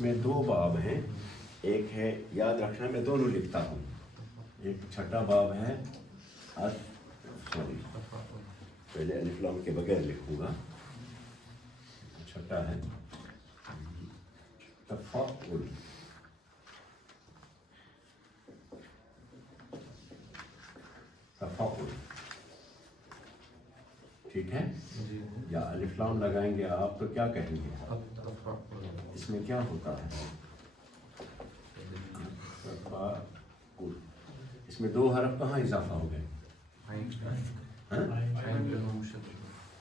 میں دو باب ہیں، ایک ہے، یاد رکھنا میں دونوں لکھتا ہوں، ایک چھٹا باب ہے پہلے الف لام کے بغیر لکھوں گا، چھٹا ہے تفاعل، تفاعل، ٹھیک ہے؟ یا الف لام لگائیں گے آپ تو کیا کہیں گے؟ اس میں کیا ہوتا ہے؟ تفاعل، اس میں دو حرف کہاں اضافہ ہو گئے؟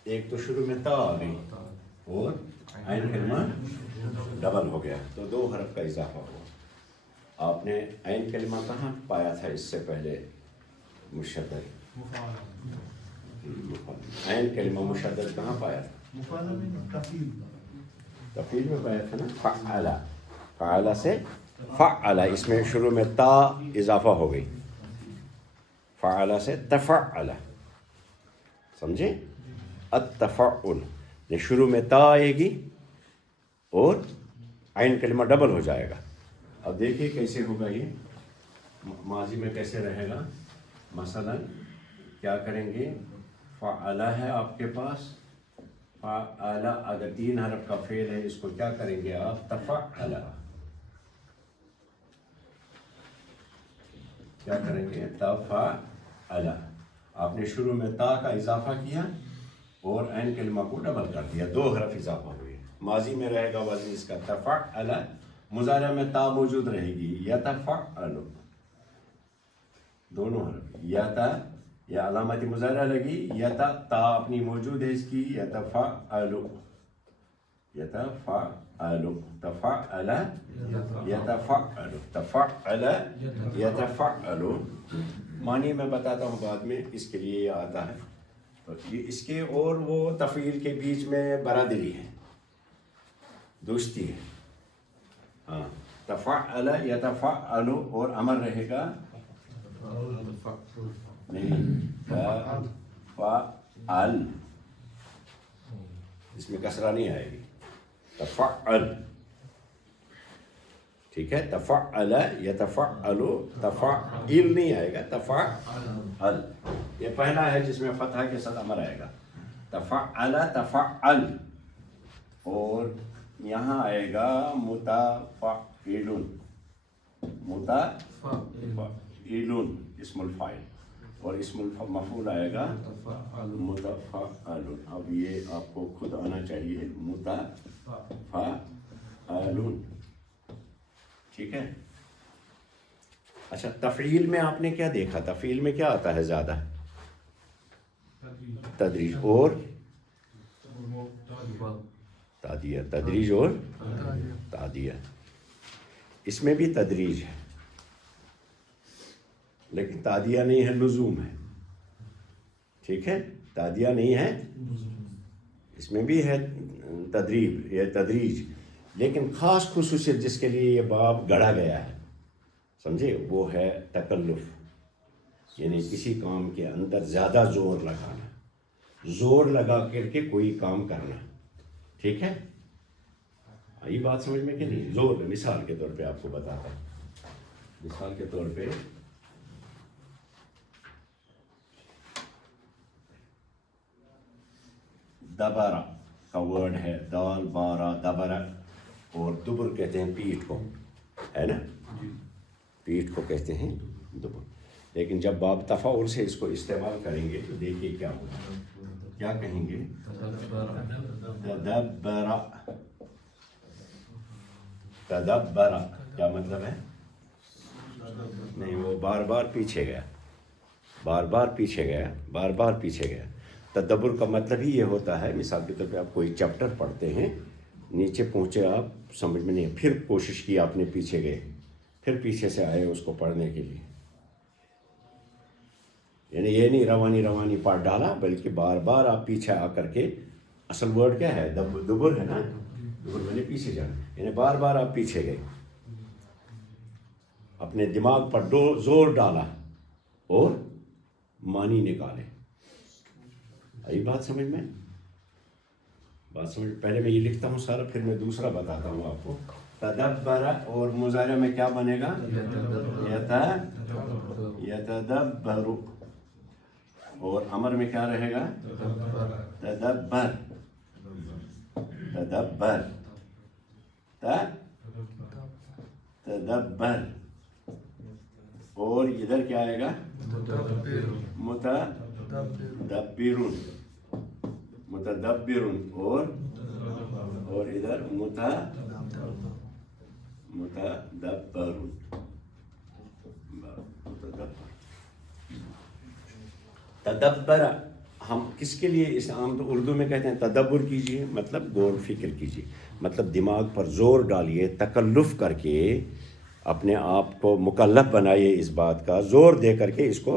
ایک تو شروع میں تا آ گئی اور عین کلمہ ڈبل ہو گیا، تو دو حرف کا اضافہ ہوا۔ آپ نے عین کلمہ کہاں پایا تھا اس سے پہلے مشدد؟ عین کلمہ مشدد کہاں پایا تھا؟ تفعیل میں پایا تھا نا، فعل، فعل سے فعل، اس میں شروع میں تا اضافہ ہو گئی، فعل سے تفعل، سمجھے؟ التفعل، یہ شروع میں تا آئے گی اور عین کلمہ ڈبل ہو جائے گا۔ اب دیکھیے کیسے ہوگا، یہ ماضی میں کیسے رہے گا۔ مثلا کیا کریں گے، فعل ہے آپ کے پاس، فعل اگر تین حرف کا فعل ہے، اس کو کیا کریں گے آپ؟ تفعل، کیا کریں گے؟ تفعل، آپ نے شروع میں تا کا اضافہ کیا اور عین کلمہ کو ڈبل کر دیا، دو حرف اضافہ ہوئے۔ ماضی میں رہے گا وزن اس کا تفعل، مضارع میں تا موجود رہے گی، یتفعل، دونوں حرف، یتا یا علامت مضارع لگی، یتا تا اپنی موجود ہے اس کی، یتفعل، یتفعل، تفعل، یتفعل، تفعل، یتفعل، معنی میں بتاتا ہوں بعد میں، اس کے لیے یہ آتا ہے۔ تو یہ اس کے اور وہ تفعیل کے بیچ میں برادری ہے، دوستی ہے، ہاں، تفعل، یتفعل، اور امر رہے گا نہیں، تفعل، اس میں کسرہ نہیں آئے گی، تفعل، ٹھیک ہے؟ تفعل، یتفعل، تفعیل نہیں آئے گا، تفعل، یہ پہلا ہے جس میں فتحہ کے ساتھ امر آئے گا، تفعل، تفعل، اور یہاں آئے گا متفعل، متفعل اسم الفاعل، اور اسم المفعول آئے گا متفعل۔ اب یہ آپ کو خود آنا چاہیے، متفعل، ٹھیک ہے؟ اچھا، تفعیل میں آپ نے کیا دیکھا؟ تفعیل میں کیا آتا ہے زیادہ؟ تدریج اور تعدیہ، تدریج اور تعدیہ، اس میں بھی تدریج ہے لیکن تعدیہ نہیں ہے، لزوم ہے، ٹھیک ہے؟ تعدیہ نہیں ہے، اس میں بھی ہے تدریب یا تدریج، لیکن خاص خصوصیت جس کے لیے یہ باب گڑھا گیا ہے، سمجھے، وہ ہے تکلف، یعنی کسی کام کے اندر زیادہ زور لگانا، زور لگا کر کے کوئی کام کرنا، ٹھیک ہے؟ یہ بات سمجھ میں کہ نہیں؟ زور، مثال کے طور پہ آپ کو بتاتا ہوں، مثال کے طور پہ دبرا کا ورڈ ہے، دال بارا دبرا، اور دبر کہتے ہیں پیٹھ کو، ہے نا؟ پیٹھ کو کہتے ہیں دبر، لیکن جب باب تفاعل سے اس کو استعمال کریں گے تو دیکھیے کیا ہوگا، کیا کہیں گے؟ تدبرا، تدبرا کیا مطلب ہے؟ نہیں، وہ بار بار پیچھے گیا، بار بار پیچھے گیا، بار بار پیچھے گیا۔ تدبر کا مطلب ہی یہ ہوتا ہے، مثال کے طور پہ آپ کوئی چیپٹر پڑھتے ہیں، نیچے پہنچے آپ، سمجھ میں نہیں، پھر کوشش کی آپ نے، پیچھے گئے، پھر پیچھے سے آئے اس کو پڑھنے کے لیے، یعنی یہ نہیں روانی روانی پڑھ ڈالا، بلکہ بار بار آپ پیچھے آ کر کے، اصل ورڈ کیا ہے؟ دبر ہے نا، دبر میں نے پیچھے جانا، یعنی بار بار آپ پیچھے گئے، اپنے دماغ پر زور ڈالا اور معنی نکالے۔ آئی بات سمجھ میں؟ بات سمجھ، پہلے میں یہ لکھتا ہوں سارا، پھر میں دوسرا بتاتا ہوں آپ کو۔ تدبر اور مضارع میں کیا بنے گا؟ یتدبر. اور امر میں کیا رہے گا؟ تدبر. تدبر تدبر. اور ادھر کیا آئے گا؟ متدبرون. متدبرون. اور ادھر متدبرون. تدبر ہم کس کے لیے اس عام تو اردو میں کہتے ہیں تدبر کیجئے، مطلب غور و فکر کیجئے، مطلب دماغ پر زور ڈالیے، تکلف کر کے اپنے آپ کو مکلف بنائیے، اس بات کا زور دے کر کے اس کو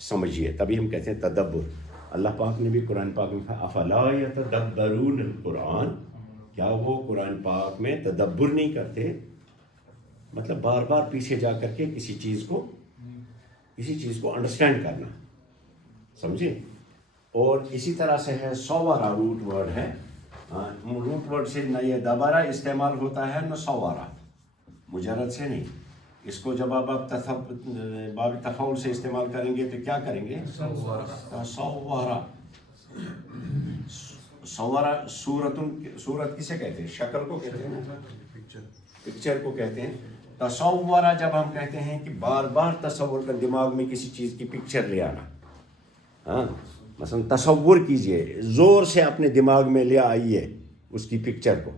سمجھیے، تبھی ہم کہتے ہیں تدبر. اللہ پاک نے بھی قرآن پاک میں کہا افلا یتدبرون القرآن، کیا وہ قرآن پاک میں تدبر نہیں کرتے؟ مطلب بار بار پیچھے جا کر کے کسی چیز کو انڈرسٹینڈ کرنا، سمجھے. اور اسی طرح سے ہے صورہ روٹ ورڈ ہے. روٹ ورڈ سے نہ یہ دبرہ استعمال ہوتا ہے نہ صورہ، مجرد سے نہیں. اس کو جب آپ باب تفاعل سے استعمال کریں گے تو کیا کریں گے؟ صورہ. صورہ صورت کسے کہتے ہیں؟ شکل کو کہتے ہیں، پکچر کو کہتے ہیں. تصورہ جب ہم کہتے ہیں کہ بار بار تصور کر دماغ میں کسی چیز کی پکچر لے آنا. مثلا تصور کیجئے، زور سے اپنے دماغ میں لے آئیے اس کی پکچر کو.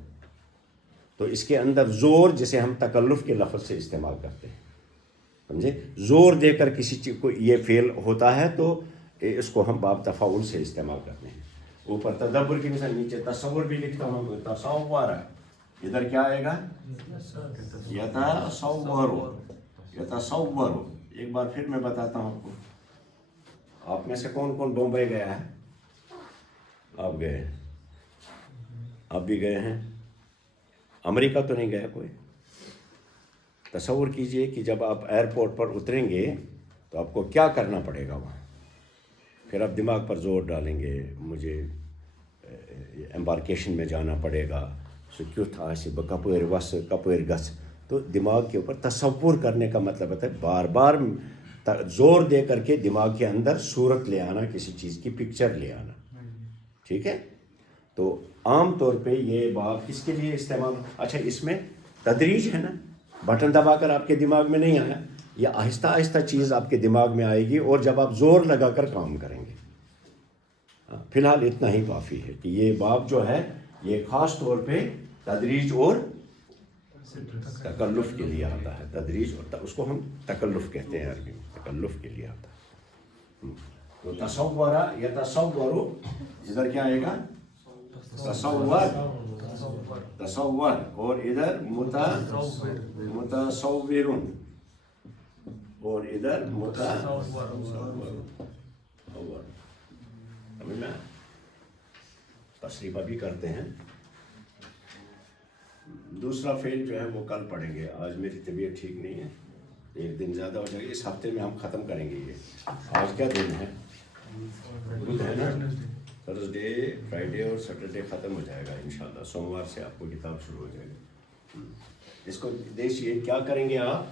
تو اس کے اندر زور جسے ہم تکلف کے لفظ سے استعمال کرتے ہیں، سمجھے. زور دے کر کسی چیز کو یہ فعل ہوتا ہے تو اس کو ہم باب تفاعل سے استعمال کرتے ہیں. اوپر تدبر کی مثال، نیچے تصور بھی لکھتا ہوں، تصور. ادھر کیا آئے گا؟ یتصور. یتصور. ایک بار پھر میں بتاتا ہوں آپ کو. آپ میں سے کون کون بمبئی گیا ہے؟ آپ گئے، آپ بھی گئے ہیں. امریکہ تو نہیں گیا کوئی؟ تصور کیجئے کہ جب آپ ایئرپورٹ پر اتریں گے تو آپ کو کیا کرنا پڑے گا وہاں. پھر آپ دماغ پر زور ڈالیں گے، مجھے ایمبارکیشن میں جانا پڑے گا، سو کیُتھ آسہِ بہٕ کپٲرۍ وسہٕ کپٲرۍ گژھٕ. تو دماغ کے اوپر تصور کرنے کا مطلب ہوتا ہے بار بار زور دے کر کے دماغ کے اندر صورت لے آنا، کسی چیز کی پکچر لے آنا. ٹھیک ہے. تو عام طور پہ یہ بات کس کے لیے استعمال؟ اچھا، اس میں تدریج ہے نا، بٹن دبا کر آپ کے دماغ میں نہیں آیا، یہ آہستہ آہستہ چیز آپ کے دماغ میں آئے گی، اور جب آپ زور لگا کر کام کریں گے. فی الحال اتنا ہی کافی ہے کہ یہ باب جو ہے یہ خاص طور پہ تدریج اور تکلف کے لیے آتا ہے. تدریج اور اس کو ہم تکلف کہتے ہیں عربی میں، تکلف کے لیے آتا ہے. تو تصورہ یا تصور، ادھر کیا آئے گا؟ تصور. تصور. اور ادھر متصورون. اور ادھر متصور. سمجھنا. تصریفہ بھی کرتے ہیں. دوسرا فعل جو ہے وہ کل پڑھیں گے، آج میری طبیعت ٹھیک نہیں ہے، ایک دن زیادہ ہو جائے گا. اس ہفتے میں ہم ختم کریں گے. یہ آج کیا دن ہے؟ بدھ ہے نا. تھرسڈے، فرائیڈے اور سیٹرڈے ختم ہو جائے گا انشاءاللہ. سوموار سے آپ کو کتاب شروع ہو جائے گا. اس کو دیکھیے کیا کریں گے آپ.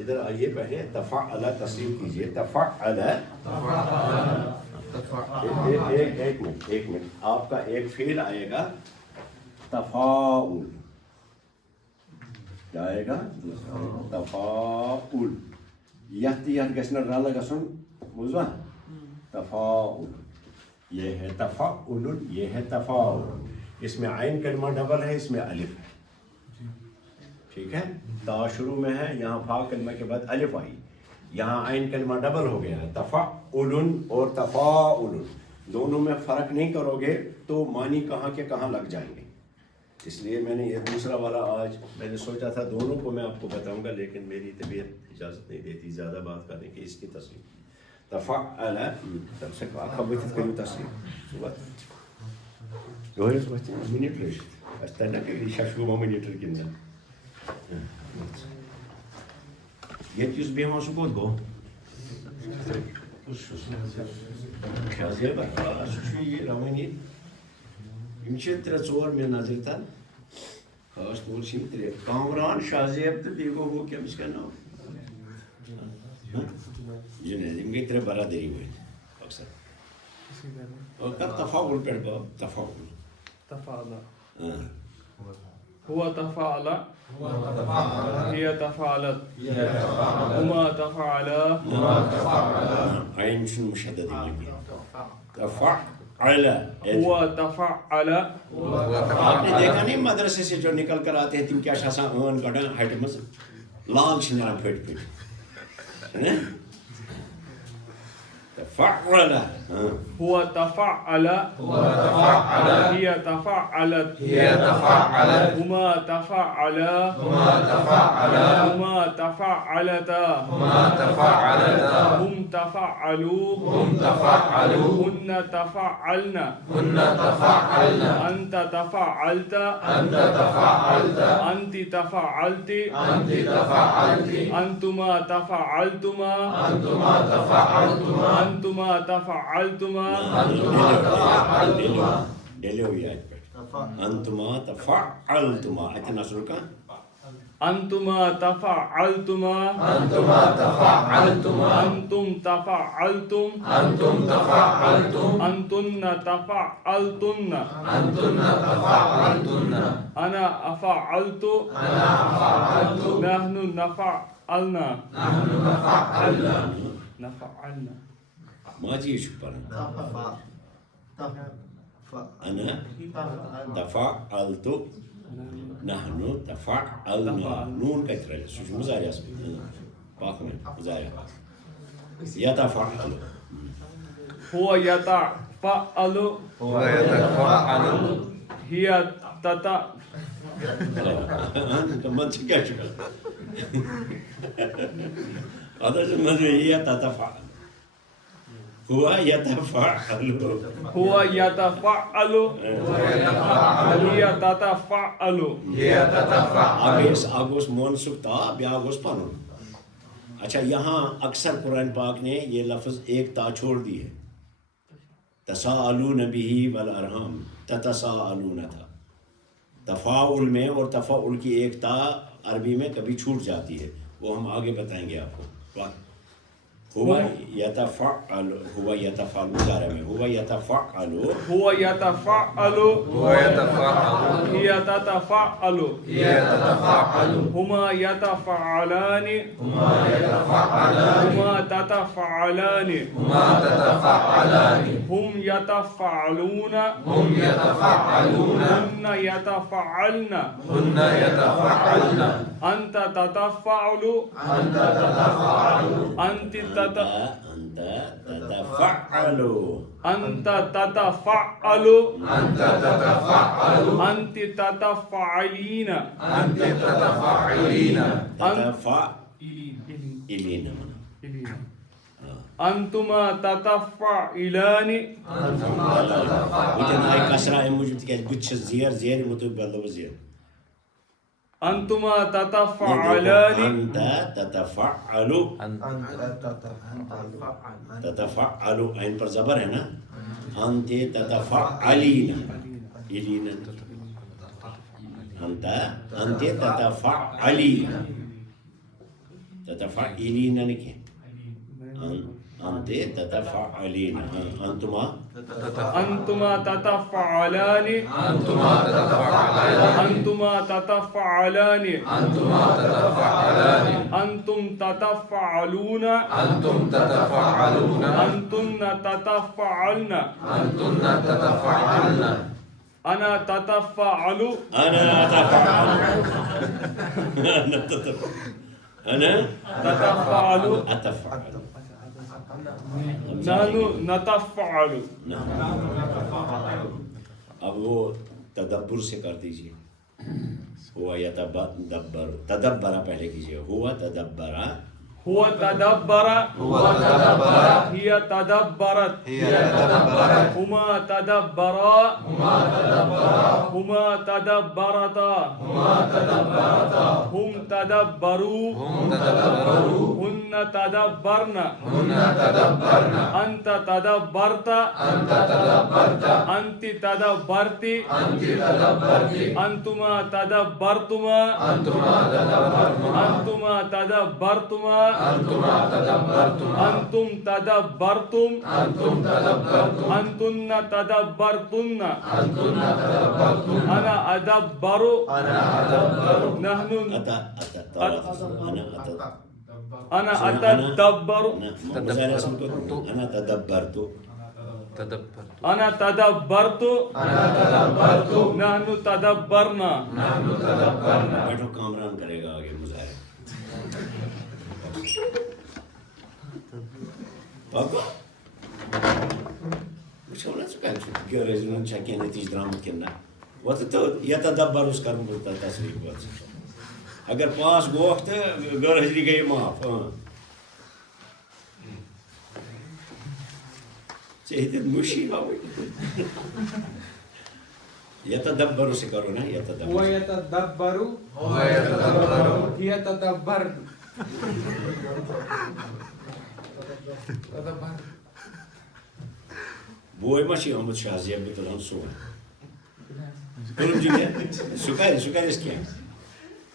ادھر آئیے، پہلے تفعل تصریف کیجئے. تفعل. ایک منٹ. آپ کا ایک فعل آئے گا تفاعل. کیا آئے گا؟ تفاعل. یت گژھِ نہ رلہٕ گژھُن، بوٗزوا؟ تفاعل. یہ ہے تفعل، یہ ہے تفاعل. اس میں عین کلمہ ڈبل ہے، اس میں الف ہے. ٹھیک ہے. تا شروع میں ہے، یہاں فا کلمہ کے بعد الف آئی، یہاں عین کلمہ ڈبل ہو گیا ہے. تفعل اور تفاعل دونوں میں فرق نہیں کرو گے تو معنی کہاں کے کہاں لگ جائیں گے. اس لیے میں نے یہ دوسرا والا آج میں نے سوچا تھا دونوں کو میں آپ کو بتاؤں گا، لیکن میری طبیعت اجازت نہیں دیتی زیادہ بات کرنے کی. اس کی تصریف تفعل تب سے خبرت کرو تصریف گوہرس بچے منٹ رشت استنا کہ ششوما منٹر کِنہٕ ییٚتہِ یُس بیٚہوان سُہ کوٚت گوٚو؟ سُہ چھُ یہِ روٲنی. یِم چھِ 3-4 مےٚ نظرِ تل. خاص طور سے کامران شاہ زیب تو بیٚیہِ گوٚو ہُہ کٔمِس کیٛاہ ناو جُنید یِم گٔے ترٛےٚ برادٔری وٲلۍ اکثر کر تفاعل پٮ۪ٹھ باب تفاعل هو تفاعل هي تفاعلت هما تفاعلا عین چھُنہٕ مشدد یِوان کینٛہہ تفعل هو تفاعل آپ نے دیکھا نہیں مدرسے سے جو نکل کر آتے ہیں تم کیا چھِ آسان ٲن کڑان ہٹہِ منٛز لال چھِ نیران پھٔٹۍ پھٔٹۍ تفعل هو تفاعل هي تفاعلت هما تفاعلا هما تفاعلتا هم تفاعلوا هن تفاعلن أنت تفاعلت أنت تفاعلت أنتما تفاعلتما أنتما تفعلتما ڈیلے ہوئی آج پہ انتما تفعلتما اتنا نصر کا أنتما تفعلتما أنتم تفعلتم أنتن تفعلتن أنا أفعلت نحن نفعلنا ماضی چھُ پران انا تفعلت نحن تفعلنا نون کتہِ رلہِ سُہ چھُ مُضارعس پاک میں مُضارع یتفعل هو يتفعل هي من چھِ کیٛاہ چھُ کران اَتھ چھُ منٛزٕ یتفعل هو يتفعل هو يتفعل هي تتفعل اکھ گوٚژھ مونسُک تا بیٛاکھ گوٚژھ پنُن اچھا یہاں اکثر قرآن پاک نے یہ لفظ ایک تا چھوڑ دی ہے تساءلون به والارحام تتساءلون تھا تفاعل میں اور تفاعل کی ایک تا عربی میں کبھی چھوٹ جاتی ہے وہ ہم آگے بتائیں گے آپ کو هو يتفعل مضارع میں هو يتفعل هي تتفعل هما يتفعلان هما تتفعلان هم يتفعلون هن يتفعلن أنت تتفعل أنت تتفعل أنت تتفعل أنت تتفعلين تتفعلين أنتما تتفعلان وتن آئی کسرہ اَمہِ موٗجوٗب تِکیٛازِ بُتھِ چھِ زیر زیر مطلب بدلو زیر أنتما تتفعلان أنت تتفعل تتفعل عین پر زبر ہے نا أنت تتفعلين أنت تتفعلين تتفعلين نکے أنت تتفعلين أنتما تتفعلان أنتما تتفعلان أنتم تتفعلون أنتن تتفعلن أنا تتفعل أنا تتفعل أتفعل نحن نتفعل اب وہ تدبر سے کر دیجیے ہوا یتدبر تدبرا پہلے کیجیے ہوا تدبرا هو تدبر هي تدبرت هما تدبرا هما تدبرتا هم تدبروا هن تدبرن أنت تدبرت أنت تدبرت أنتما تدبرتما أنتما تدبرتما أنتم تدبرتم أنتن تدبرتن أنا أدبر نحن أنا أتدبر أنا تدبرت أنا تدبرت نحن تدبرنا بیٹھو کامران کرے گا آگے مظاہرہ پاکو وچھو نا سکان گیو ریزنون چاکیہ نتیج درامت کرنا وقت تو یتدبر اس کرن بلتا تصریف بات اگر پاس گو وقت غیر حضری گئی معاف چاہتے مشی باوی یتدبر سے کرو نا یتدبر هو يتدبر هي تدبر بوئی ماشی آمد شازیہ بیتلان سوان تلم جنید سکاری اس کیا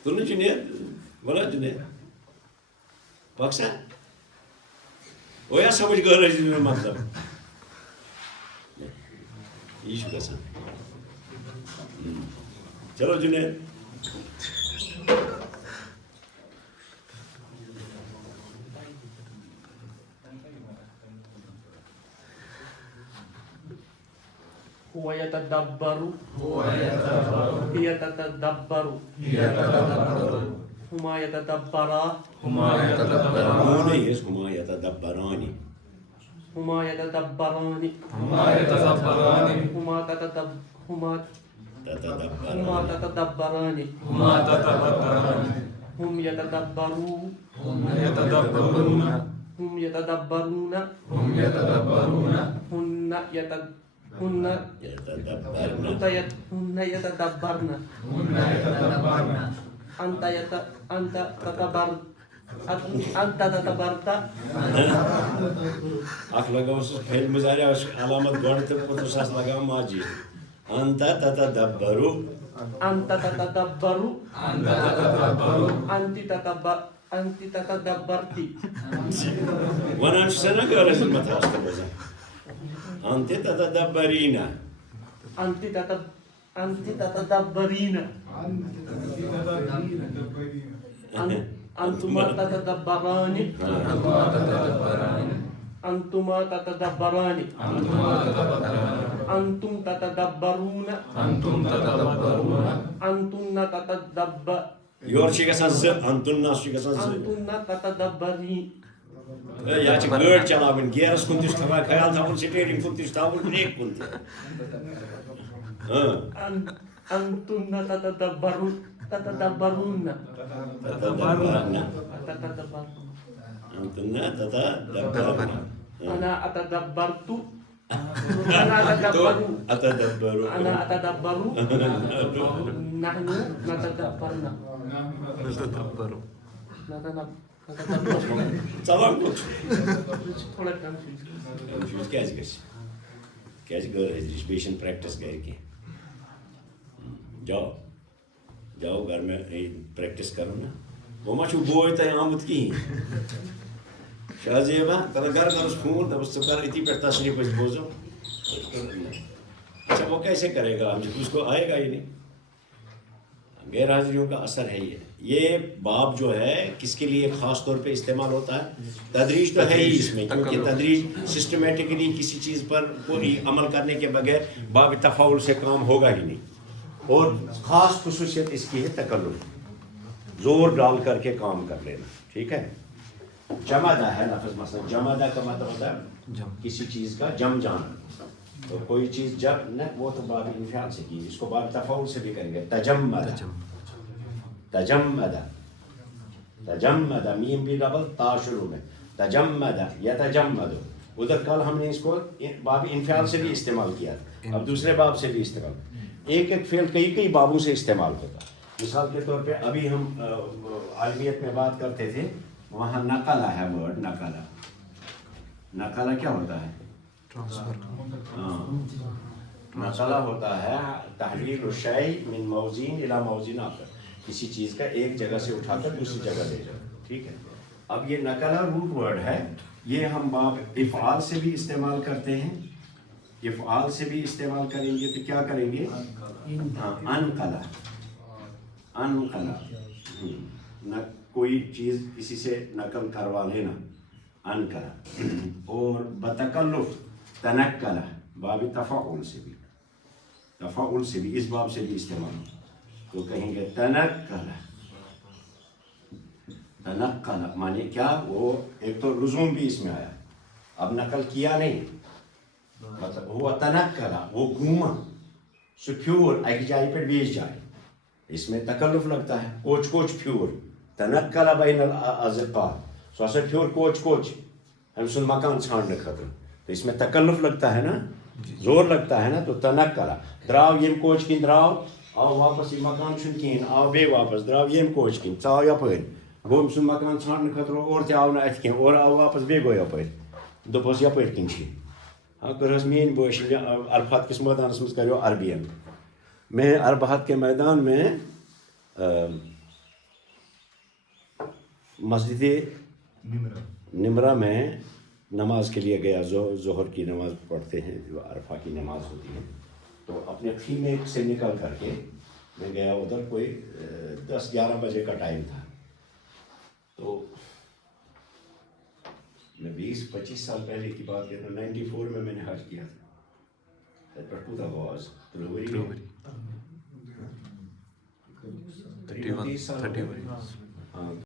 تلم جنید ولا جنید پاکستان ویا سمجھ گا رہی جنید مطلب یہ شکر سان چلو جنید هو يتدبر هي تتدبر هما يتدبرا ہما نہیں ہے ہما یتدبرانی هما يتدبران هما تتدبران هم يتدبرون هم يتدبرون هن يتدبرن أنت تدبرت اخ لگاو سو فعل مضارع علامت گوڑ تے پتر ساس لگاو ماجی انت تتدبرو أنت تتدبر أنت تتدبرت ونان سنہ غیر حضر متاس کربزا انت تتدبرین أنت تتدبرين أنتما تتدبران أنتما تتدبران أنتم تتدبرون أنتن تتدبر یور چھ گژھان ز انتن ناس چھ گژھان ز أنتن تتدبرين یا چھ گٲڑ چلاوٕنۍ گیرس کُن تہِ چھُ تھاوان خیال تھاوُن سٹیرنگ کُن تہِ چھُ تھاوُن بریک کُن تہِ أنتن تتدبرون تتدبرن انتن تتدبرن أنا أتدبرت أتدبر أنا أتدبر نحن نتدبرنا ژلان کوٚت تھوڑا کنفیوز کنفیوز کیٛازِ گژھِ کیٛازِ غٲر حٲضری چھِ بیٚیہِ چھِنہٕ پرٛیکٹِس گرِ کینٛہہ جاو جاو گھر میں پریکٹس کرو نا وہ ما چھو بوے تہ آمت کہین شاہ زیبا تر گھر کرس فون دپس ژٕ کر اتی پہ تصریف اس بوزو اچھا وہ کیسے کرے گا اس کو آئے گا ہی نہیں غیر حاضریوں کا اثر ہے یہ باب جو ہے کس کے لیے خاص طور پہ استعمال ہوتا ہے تدریج تو ہے ہی اس میں کیونکہ تدریج سسٹمیٹکلی کسی چیز پر پوری عمل کرنے کے بغیر باب تفاعل سے کام ہوگا ہی نہیں اور خاص خصوصیت اس کی ہے تکلف زور ڈال کر کے کام کر لینا ٹھیک ہے جمادہ ہے لفظ مثلا جمادہ کا مطلب ہوتا ہے کسی چیز کا جم جانا تو کوئی چیز جب نہ وہ تو باب انفعال سے کی اس کو باب تفاعل سے بھی کریں گے تجمد تجمد تجمد میم بھی ڈبل تا شروع میں تجمد یتجمد ادھر کل ہم نے اس کو باب انفعال سے بھی استعمال کیا تھا اب دوسرے باب سے بھی استعمال ایک ایک فعل کئی بابوں سے استعمال ہوتا مثال کے طور پہ ابھی ہم عالمیت میں بات کرتے تھے وہاں نقلہ ہے ورڈ نقلہ کیا ہوتا ہے نقلہ ہوتا ہے تحویل الشیء من موضع الی موضع آخر کسی چیز کا ایک جگہ سے اٹھا کر دوسری جگہ لے جاؤ ٹھیک ہے اب یہ نقلہ روٹ ورڈ ہے یہ ہم باب افعال سے بھی استعمال کرتے ہیں افعال سے بھی استعمال کریں گے تو کیا کریں گے انقلہ نہ کوئی چیز کسی سے نقل کروا لینا انقلہ اور بتکلف تنقلہ باب تفاعل سے بھی اس باب سے بھی استعمال تو کہیں گے تنقلہ معنی کیا وہ ایک تو لزوم بھی اس میں آیا اب نقل کیا نہیں مطلب وہ تنقلہ وہ گھوما سپھیور ایک جائے پر بیچ جائے اس میں تکلف لگتا ہے کوچ پھیور تنقلہ بین الاصدقاء سو سا پھیور کوچ ہم سن مکان ژھانڈنے خاطر تو اس میں تکلف لگتا ہے نا زور لگتا ہے نا تو تنقلہ دراو یم کوچ کن دراو آو واپس یہ مکان چھن کہین آو بے واپس دراو یم کوچ کن ژاو یپٲرۍ گوٚو أمۍ سُنٛد مکان ژھانڈنہٕ خٲطرٕ اور تہِ آو نہٕ اَتھِ کینٛہہ اور آو واپس بیٚیہِ گوٚو یپٲرۍ دوٚپُس یپٲرۍ کِنۍ چھِ ہاں کٔرہَس میٛٲنۍ بٲشی عرفات کِس مٲدانَس منٛز کریو عربین میں عربات کے میدان میں مسجد نمرہ میں نماز کے لیے گیا ظہر کی نماز پڑھتے ہیں جو عرفہ کی نماز ہوتی ہے تو اپنے خیمے سے نکل کر کے میں گیا ادھر کوئی 10-11 بجے کا ٹائم تھا تو میں 20-25 سال پہلے کی بات کہتا ہوں 94 میں نے حج کیا تھا ہاں